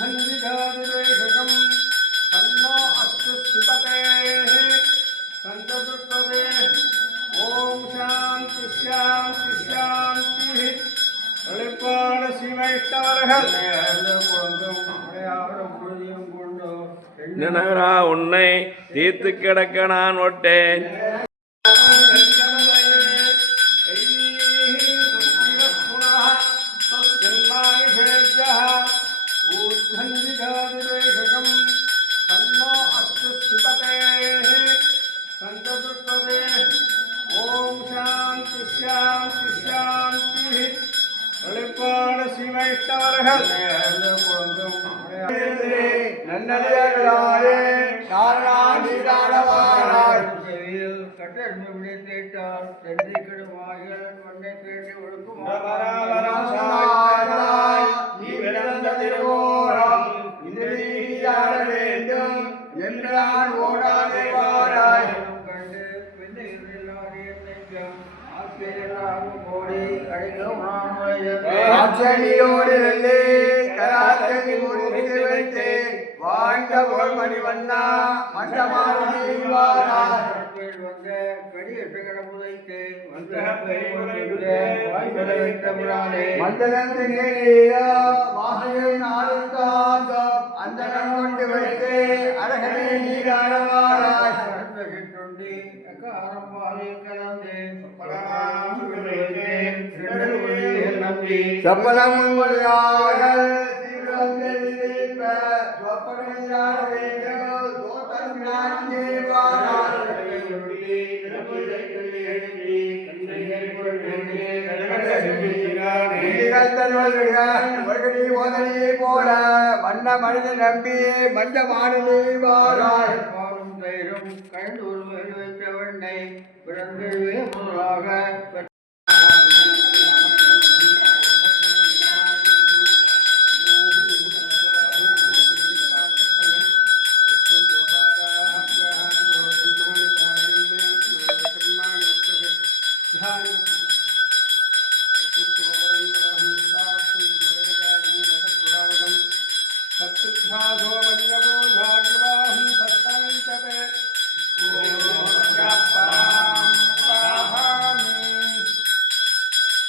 ஊர்தந்திகாதிவேஷகம் தன்னோ அஸ்து ஸ்ருததேஹ சந்ததுர்பதே ஓம் சாந்தி சாந்தி சாந்தி. வெளிப்பாடு சிவைஷ்ணவர்கள் நினரா உன்னை தீர்த்து கிடக்க நான் ஒட்டேன். ஓம் சாந்தி சாந்தி சாந்தி. வெளிப்பாடு சிவைஷ்ணவர்கள் நன்னடியார்களே நாராயணாய் கட்டெடுமை விடைத்தால் சென்றி கெடுமாய்கள் மண்ணை கேட்டு ஒழுக்கும் நீ விளந்த திருவோரம் இந்திரியாட வேண்டும் என்றான் ஓடாதே வாராய் கண்டு பெண்ணை கோடி அழைக்கும் ஆச்சரியோடு கராச்சரி முடித்து வைத்து வாழ்ந்த போல் மணிவண்ணா மண்டமானி வந்த கடிய புதைத்து அந்த கொண்டு வைத்து அழகமே நீராடவாராய் சப்பலம் போல வண்ண மனித நம்பி மஞ்ச மாநில வாராய் கண்டு வைத்த வெண்ணை பிறந்து முதலாக